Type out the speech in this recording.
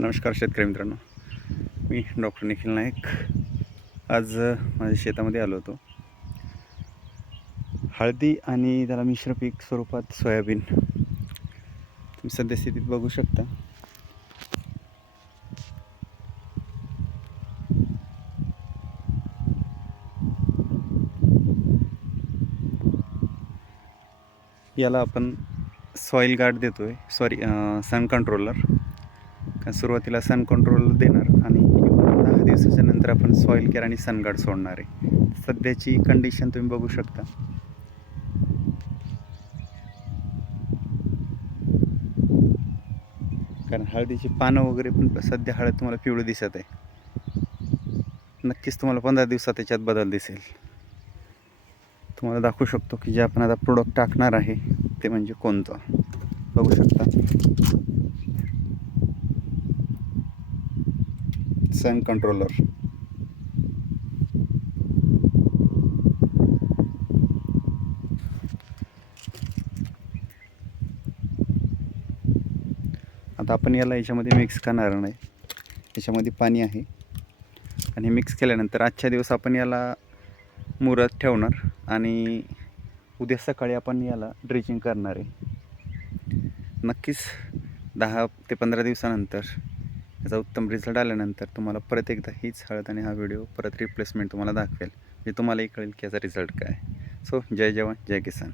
नमस्कार शेतकरी मित्रांनो. मी डॉक्टर निखिल नाईक. आज माझ्या शेतामध्ये आलो होतो. हळदी आणि त्याला मिश्र पीक स्वरूपात सोयाबीन. तुम्ही सद्यस्थितीत बघू शकता. याला आपण सॉईल गार्ड देतो आहे सॉरी सन कंट्रोलर सुरुवातीला सन कंट्रोल देणार आणि दहा दिवसाच्या नंतर आपण सॉईल केअर आणि सन गार्ड सोडणार आहे. सध्याची कंडिशन तुम्ही बघू शकता. कारण हळदीची पानं वगैरे पण सध्या हळद तुम्हाला पिवळं दिसत आहे. नक्कीच तुम्हाला पंधरा दिवसात त्याच्यात बदल दिसेल. तुम्हाला दाखवू शकतो की जे आपण आता प्रोडक्ट टाकणार आहे ते म्हणजे कोणतं? बघू शकता. सन कंट्रोलर आता आपण याला याच्यामध्ये मिक्स करणार नाही. याच्यामध्ये पाणी आहे. आणि मिक्स केल्यानंतर आजच्या दिवस आपण याला मुरत ठेवणार आणि उद्या सकाळी आपण याला ड्रिचिंग करणार आहे. नक्कीच दहा ते पंधरा दिवसानंतर याचा उत्तम रिझल्ट आल्यानंतर तुम्हाला परत एकदा हीच हळद आणि हा व्हिडिओ परत रिप्लेसमेंट तुम्हाला दाखवेल. जे तुम्हालाही कळेल की याचा रिझल्ट काय. सो जय जवान जय किसान.